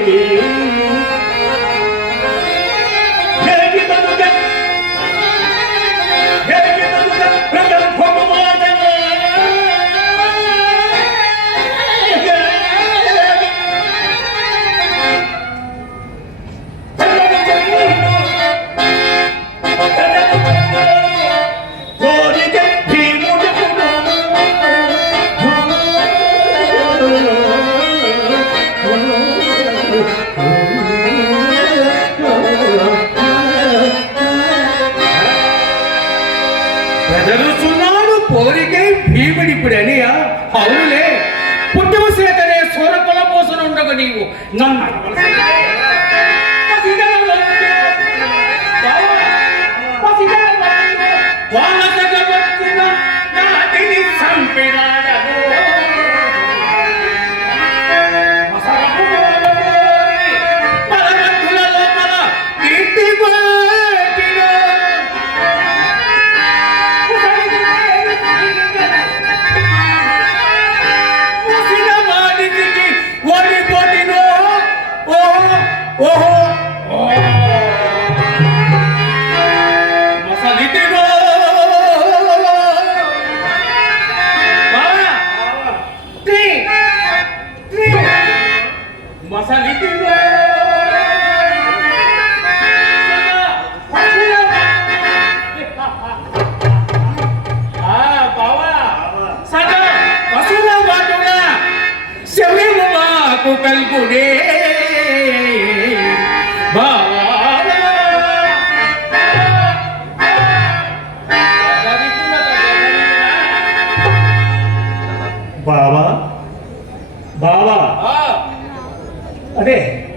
baby. ఎదురుచున్నాను పోరికై భీముడిప్పుడని అవునులే. పుట్టుమశేఖరే సూరకుల పోసనుండగ నీవు. నన్ను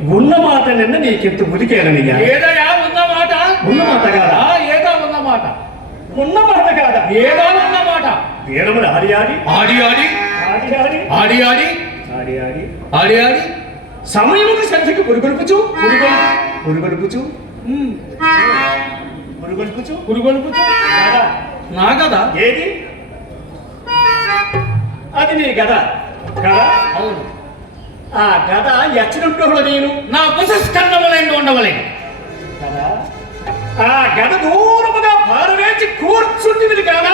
ఉన్న మాట నిన్న నీకెంత ఉదికేనయ్యా ఏదయా ఉన్న మాట ఉన్న మాట కాదా? ఏదో ఉన్న మాట ఉన్న మాట కాదా? ఏదో ఉన్న మాట వీరములు ఆడి ఆడి. ఆడి ఆడి. ఆడి ఆడి. ఆడి ఆడి. ఆడి ఆడి. సమయముకు సంధికి పురుగొలుపుచు పురుగొలుపుచు పురుగొలుపుచు పురుగొలుపుతూ కాదా నా కదా ఏది? అది నీ గద. కదా? అవును. ఆ గద ఎచ్చనుంటూ నేను. నా వశస్కంధములైన ఉండవలేను. కదా? ఆ గద దూరముగా పారవేచి కూర్చుంది కదా?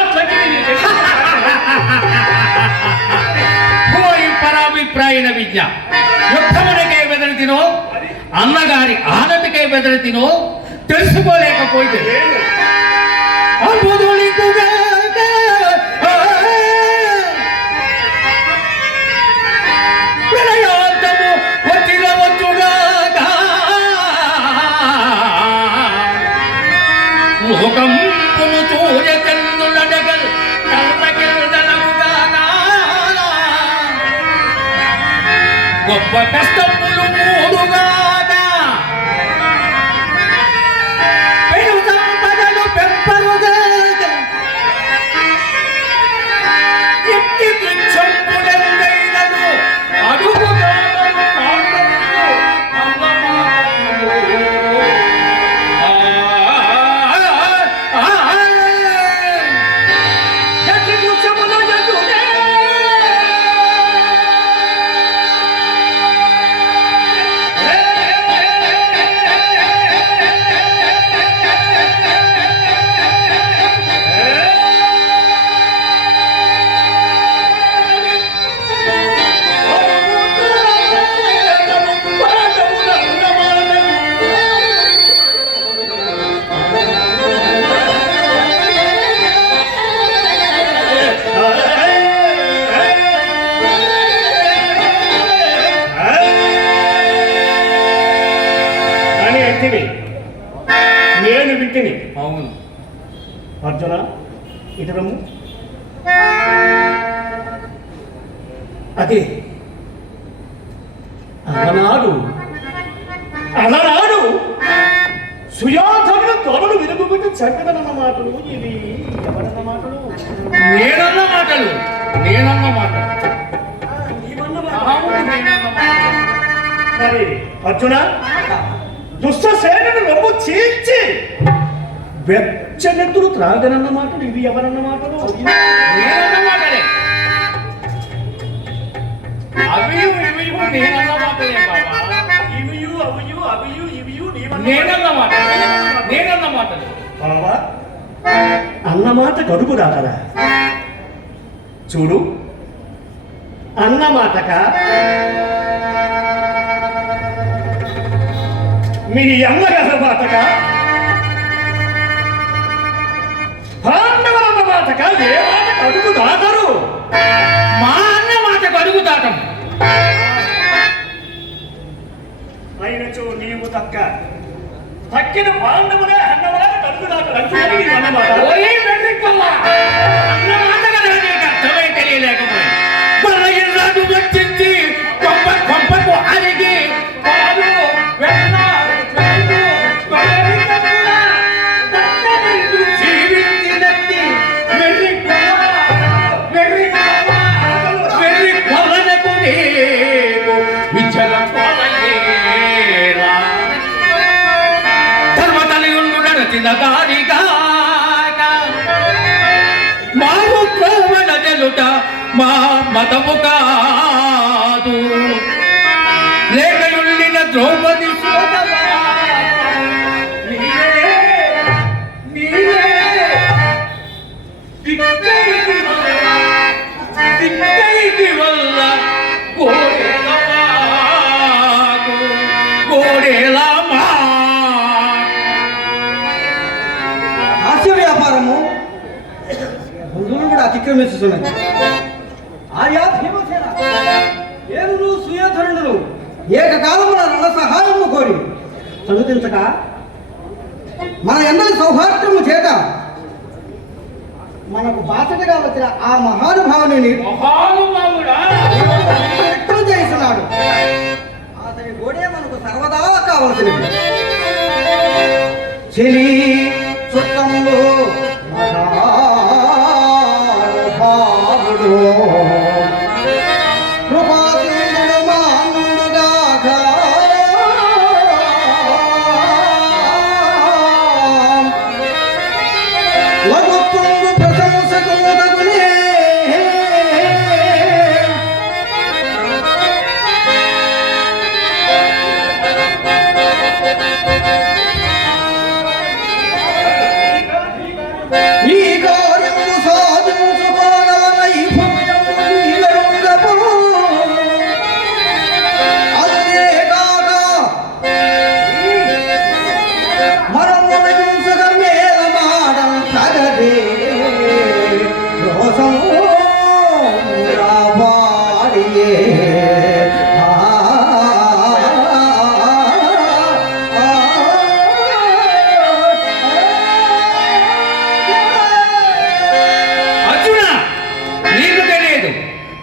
పోయి పరాభిప్రాయన విద్య. యుద్ధమునకే బెదిరితినో అన్నగారి ఆనతికే బెదిరితినో తెలుసుకోలేకపోయింది అనుభూతులు ముఖంపును సూర్యచంద్రులడగల్ గొప్ప కష్టములు అర్జున ఇతరము అదే. అలనాడు అలనాడు సుయాధముడు తొలలు విరుగుబెట్టి చక్కదనన్న మాటలు ఇవి. ఎవరన్న మాటలు? నేనన్న మాటలు. నేనన్న మాటలు నీవన్న మాటలు. నేనన్న మాటలు మరి అర్జున. దుష్ట సేనను రొమ్ము చీల్చి. వెచ్చనెత్తులు త్రాగనన్న మాటలు ఇవి ఎవరన్న మాటలు? నేనన్న మాటలే నేనన్న మాటలే బాబా. అవియు అవియు ఇవియు నేనన్న మాట నేనన్న మాటలు బావా అన్నమాట కడుపు దాటరా చూడు అన్నమాటక మీ అన్నగారి మాటక? మాట కడుపు దాటరు మా అన్న మాటకు అడుగు దాటం అయినచో నీవు తక్క తక్కిన పాండవులే అన్నమాట కడుపు దాటరు నీ అన్నమాట మాకు. హాస్య వ్యాపారము బంధువులు కూడా అతిక్రమిస్తున్నది ఆయా ఏకకాలమున రణ సహాయము కోరి. చదువుతించక మన ఎందరి సౌహార్ద్రము చేత మనకు బాసటగా వచ్చిన ఆ మహానుభావుని చేస్తున్నాడు అతని గోడే మనకు సర్వదా కావలసినది. చెలి చుట్టములు మహానుభావుడు.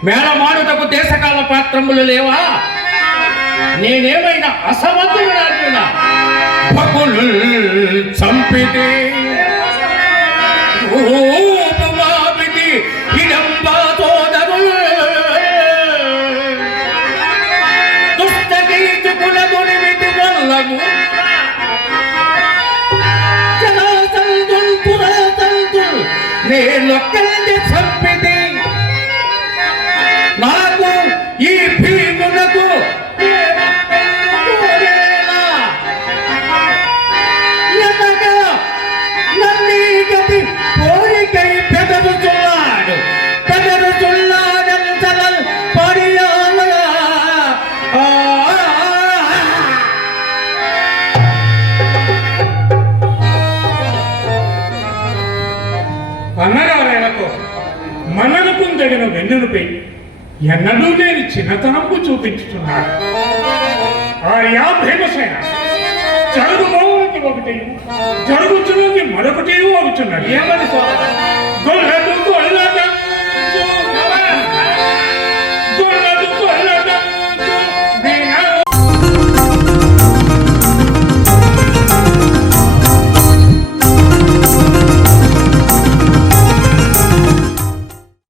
మేళమాడుటకు దేశకాల పాత్రములు లేవా? నేనేమైనా అసమర్థుడు భకులు చంపితే ఓ మననుకుందగిన వెన్నులపై ఎన్నడూ లేని చిన్నతనంపు చూపించుతున్నాడు ఆర్యా భీమసేన జరుగు ఒకటి జరుగుతున్నది మరొకటి అవుతున్నది ఏమని సోదరా?